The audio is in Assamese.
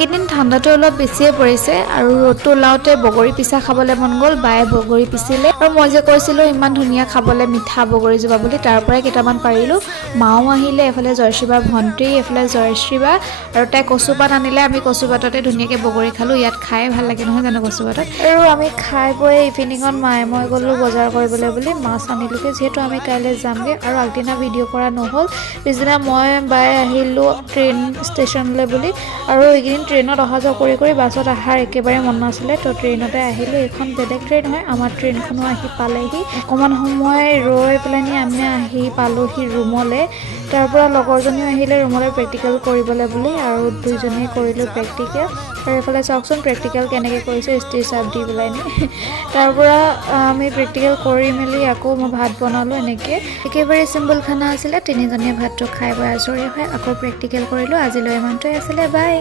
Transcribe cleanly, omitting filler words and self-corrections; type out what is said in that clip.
এইকেইদিন ঠাণ্ডাটো অলপ বেছিয়ে পৰিছে আৰু ৰ'দটো ওলাওঁতে বগৰী পিঠা খাবলৈ মন গ'ল। বায়ে বগৰী পিচিলে আৰু মই যে কৈছিলোঁ ইমান ধুনীয়া খাবলৈ মিঠা বগৰীজোপা বুলি, তাৰ পৰাই কেইটামান পাৰিলোঁ। মাও আহিলে, এফালে জয়শ্ৰীবাৰ ভণ্টি, এফালে জয়শ্ৰীবা, আৰু তাই কচুপাত আনিলে। আমি কচুপাততে ধুনীয়াকৈ বগৰী খালোঁ। ইয়াত খাই ভাল লাগে নহয় জানো কচুপাতত। আৰু আমি খাই বৈ ইভিনিঙত মায়ে মই গ'লোঁ বজাৰ কৰিবলৈ বুলি। মাছ আনিলোগৈ যিহেতু আমি কাইলৈ যামগৈ, আৰু আগদিনা ভিডিঅ' কৰা নহ'ল। পিছদিনা মই বায়ে আহিলোঁ ট্ৰেইন ষ্টেচনলৈ বুলি, আৰু এইকেইদিন ট্ৰেইনত অহা যোৱা কৰি কৰি বাছত অহাৰ একেবাৰে মন নাছিলে, তো ট্ৰেইনতে আহিলোঁ। এইখন বেলেগ ট্ৰেইন হয়, আমাৰ ট্ৰেইনখনো আহি পালেহি। অকণমান সময় ৰৈ পেলাইনি আমি আহি পালোঁহি ৰুমলৈ। তাৰ পৰা লগৰজনীও আহিলে ৰুমলৈ প্ৰেক্টিকেল কৰিবলৈ বুলি, আৰু দুইজনীয়ে কৰিলোঁ প্ৰেক্টিকেল। আৰু এইফালে চাওকচোন প্ৰেক্টিকেল কেনেকৈ কৰিছে ষ্টিচ আপ দি পেলাইনি। তাৰ পৰা আমি প্ৰেক্টিকেল কৰি মেলি আকৌ মই ভাত বনালোঁ। এনেকৈ একেবাৰে চিম্পল খানা আছিলে। তিনিজনীয়ে ভাতটো খাই বৈ আজৰি হৈ আকৌ প্ৰেক্টিকেল কৰিলোঁ। আজিলৈ ইমানটোৱে আছিলে, বাই।